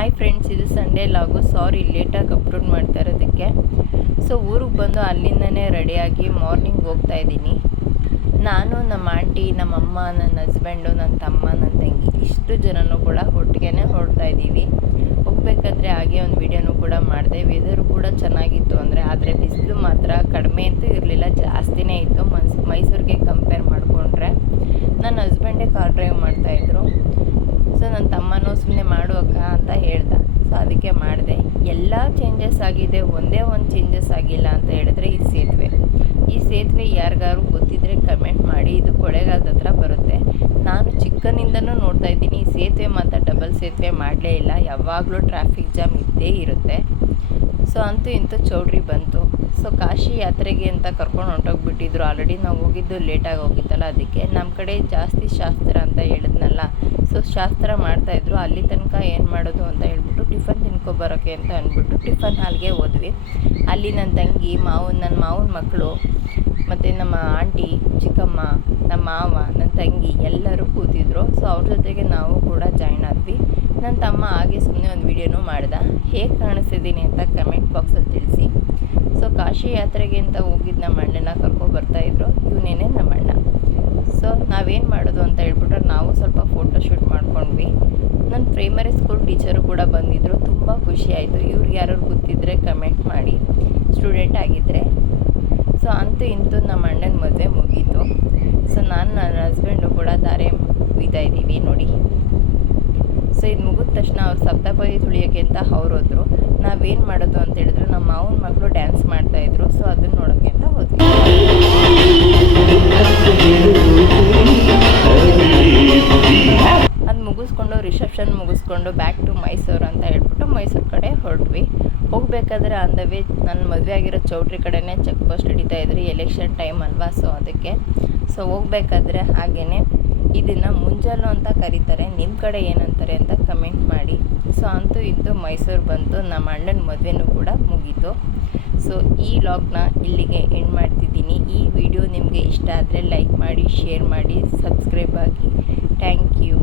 Hi friends ಇದು Sunday ಲಾಗು sorry ಲೇಟಾಗಿ ಅಪ್ಲೋಡ್ ಮಾಡ್ತಾ ಇರೋದಕ್ಕೆ. ಸೊ ಊರಿಗೆ ಬಂದು ಅಲ್ಲಿಂದನೇ ರೆಡಿಯಾಗಿ ಮಾರ್ನಿಂಗ್ ಹೋಗ್ತಾ ಇದ್ದೀನಿ. ನಾನು, ನಮ್ಮ ಆಂಟಿ ನಮ್ಮ ಅಮ್ಮ, ನನ್ನ ಹಸ್ಬೆಂಡು ನನ್ನ ತಮ್ಮ, ನನ್ನ ತಂಗಿ, ಇಷ್ಟು ಜನನೂ ಕೂಡ ಒಟ್ಟಿಗೆ ಹೊರಡ್ತಾ ಇದ್ದೀವಿ. ಹೋಗ್ಬೇಕಾದ್ರೆ ಹಾಗೆ ಒಂದು ವಿಡಿಯೋನೂ ಕೂಡ ಮಾಡಿದೆ. ವೆದರು ಕೂಡ ಚೆನ್ನಾಗಿತ್ತು ಅಂದರೆ ಆದರೆ ಬಿಸಿಲು ಮಾತ್ರ ಕಡಿಮೆ ಅಂತೂ ಇರಲಿಲ್ಲ, ಜಾಸ್ತಿನೇ ಇತ್ತು. ಮೈಸೂರಿಗೆ ಕಂಪೇರ್ ಮಾಡಿಕೊಂಡ್ರೆ. ನನ್ನ ಹಸ್ಬೆಂಡೇ ಕಾರ್ ಡ್ರೈವ್ ಮಾಡ್ತಾಯಿದ್ರು ಸೊ ನನ್ನ ತಮ್ಮನೂ ಸುಮ್ಮನೆ ಮಾಡು ಅಕ್ಕ ಅಂತ ಹೇಳ್ದ. ಸೊ ಅದಕ್ಕೆ ಮಾಡಿದೆ. ಎಲ್ಲ ಚೇಂಜಸ್ ಆಗಿದೆ. ಒಂದೇ ಒಂದು ಚೇಂಜಸ್ ಆಗಿಲ್ಲ ಅಂತ ಹೇಳಿದ್ರೆ ಈ ಸೇತುವೆ. ಈ ಸೇತುವೆ ಯಾರಿಗಾರು ಗೊತ್ತಿದ್ರೆ ಕಮೆಂಟ್ ಮಾಡಿ. ಇದು ಕೊಳೆಗಾಲದ ಹತ್ರ ಬರುತ್ತೆ. ನಾನು ಚಿಕ್ಕನಿಂದನೂ ನೋಡ್ತಾ ಇದ್ದೀನಿ, ಈ ಸೇತುವೆ ಮಾತ್ರ ಡಬಲ್ ಸೇತುವೆ ಮಾಡಲೇ ಇಲ್ಲ. ಯಾವಾಗಲೂ ಟ್ರಾಫಿಕ್ ಜಾಮ್ ಇದ್ದೇ ಇರುತ್ತೆ. ಸೊ ಅಂತೂ ಇಂತೂ ಚೌಡ್ರಿ ಬಂತು. ಸೊ ಕಾಶಿ ಯಾತ್ರೆಗೆ ಅಂತ ಕರ್ಕೊಂಡು ಹೊಂಟೋಗ್ಬಿಟ್ಟಿದ್ರು. ಆಲ್ರೆಡಿ ನಾವು ಹೋಗಿದ್ದು ಲೇಟಾಗಿ ಹೋಗಿತ್ತಲ್ಲ ಅದಕ್ಕೆ. ನಮ್ಮ ಕಡೆ ಜಾಸ್ತಿ ಶಾಸ್ತ್ರ ಅಂತ ಹೇಳಿದ್ನಲ್ಲ. ಸೊ ಶಾಸ್ತ್ರ ಮಾಡ್ತಾಯಿದ್ರು ಅಲ್ಲಿ ತನಕ ಏನು ಮಾಡೋದು ಅಂತ ಹೇಳ್ಬಿಟ್ಟು ಟಿಫನ್ ತಿನ್ಕೊಬರೋಕ್ಕೆ ಅಂತ ಅಂದ್ಬಿಟ್ಟು ಟಿಫನ್ ಹಾಲ್ಗೆ ಹೋದ್ವಿ. ಅಲ್ಲಿ ನನ್ನ ತಂಗಿ, ಮಾವನ ನನ್ನ ಮಾವನ ಮಕ್ಕಳು ಮತ್ತು ನಮ್ಮ ಆಂಟಿ, ಚಿಕ್ಕಮ್ಮ, ನಮ್ಮ ಮಾವ ನನ್ನ ತಂಗಿ ಎಲ್ಲರೂ ಕೂತಿದ್ರು. ಸೊ ಅವ್ರ ಜೊತೆಗೆ ನಾವು ಕೂಡ ಜಾಯ್ನ್ ಆದ್ವಿ. ನನ್ನ ತಮ್ಮ ಹಾಗೆ ಸುಮ್ಮನೆ ಒಂದು ವಿಡಿಯೋನೂ ಮಾಡ್ದ. ಹೇಗೆ ಕಾಣಿಸ್ತಿದ್ದೀನಿ ಅಂತ ಕಮೆಂಟ್ ಬಾಕ್ಸಲ್ಲಿ ತಿಳಿಸಿ. ಕಾಶಿ ಯಾತ್ರೆಗೆ ಅಂತ ಹೋಗಿದ್ದು ನಮ್ಮ ಅಣ್ಣನ ಕರ್ಕೊಂಡು ಬರ್ತಾಯಿದ್ರು ಇವನೇನೆ ನಮ್ಮ ಅಣ್ಣ ಸೊ ನಾವೇನು ಮಾಡೋದು ಅಂತ ಹೇಳ್ಬಿಟ್ರೆ ನಾವು ಸ್ವಲ್ಪ ಫೋಟೋ ಶೂಟ್ ಮಾಡ್ಕೊಂಡ್ವಿ. ನನ್ನ ಪ್ರೈಮರಿ ಸ್ಕೂಲ್ ಟೀಚರು ಕೂಡ ಬಂದಿದ್ದರು ತುಂಬ ಖುಷಿ ಆಯಿತು. ಇವ್ರಿಗೆ ಯಾರು ಗೊತ್ತಿದ್ದರೆ ಕಮೆಂಟ್ ಮಾಡಿ. ಸ್ಟೂಡೆಂಟ್ ಆಗಿದ್ದರೆ ಸೊ ಅಂತೂ ಇಂತೂ ನಮ್ಮ ಅಣ್ಣನ ಮದುವೆ ಮುಗೀತು. ಸೊ ನಾನು ನನ್ನ ಹಸ್ಬೆಂಡು ಕೂಡ ದಾರೆ ಬೀತಾ ಇದ್ದೀವಿ ನೋಡಿ. ಸೊ ಇದು ಮುಗಿದ ತಕ್ಷಣ ಅವ್ರು ಸಪ್ತಪದಿ ತುಳಿಯೋಕ್ಕೆ ಅಂತ ಅವ್ರು ಹೋದ್ರು. ನಾವೇನು ಮಾಡೋದು ಅಂತ ಹೇಳಿದ್ರೆ ನಮ್ಮ ಮಾವನ ಮಕ್ಕಳು ಡ್ಯಾನ್ಸ್ ಮಾಡ್ತಾಯಿದ್ರು ಸೊ ಅದನ್ನ ನೋಡೋಕ್ಕೆ ಅಂತ ಹೋದ್ವಿ. ಅದು ಮುಗಿಸ್ಕೊಂಡು ರಿಸೆಪ್ಷನ್ ಮುಗಿಸ್ಕೊಂಡು ಬ್ಯಾಕ್ ಟು ಮೈಸೂರು ಅಂತ ಹೇಳ್ಬಿಟ್ಟು ಮೈಸೂರು ಕಡೆ ಹೊರಟ್ವಿ. ಹೋಗಬೇಕಾದ್ರೆ ಆನ್ ವೇ ನನ್ನ ಮದುವೆ ಆಗಿರೋ ಚೌಟ್ರಿ ಕಡೆನೇ ಚೆಕ್ ಪೋಸ್ಟ್ ಹಿಡಿತಾ ಇದ್ರಿ ಎಲೆಕ್ಷನ್ ಟೈಮ್ ಅಲ್ವಾ ಸೊ ಅದಕ್ಕೆ. ಸೊ ಹೋಗ್ಬೇಕಾದ್ರೆ ಹಾಗೇ ಇದನ್ನು ಮುಂಜಾನು ಅಂತ ಕರೀತಾರೆ ನಿಮ್ಮ ಕಡೆ ಏನಂತಾರೆ ಅಂತ ಕಮೆಂಟ್ ಮಾಡಿ. ಸೊ ಅಂತೂ ಇತ್ತು ಮೈಸೂರು ಬಂತು ನಮ್ಮ ಅಣ್ಣನ ಮದುವೆನೂ ಕೂಡ ಮುಗೀತು. ಸೊ ಈ ಲಾಗ್ನ ಇಲ್ಲಿಗೆ ಎಂಡ್ ಮಾಡ್ತಿದ್ದೀನಿ. ಈ ವಿಡಿಯೋ ನಿಮಗೆ ಇಷ್ಟ ಆದರೆ ಲೈಕ್ ಮಾಡಿ ಶೇರ್ ಮಾಡಿ ಸಬ್ಸ್ಕ್ರೈಬ್ ಆಗಿ. Thank you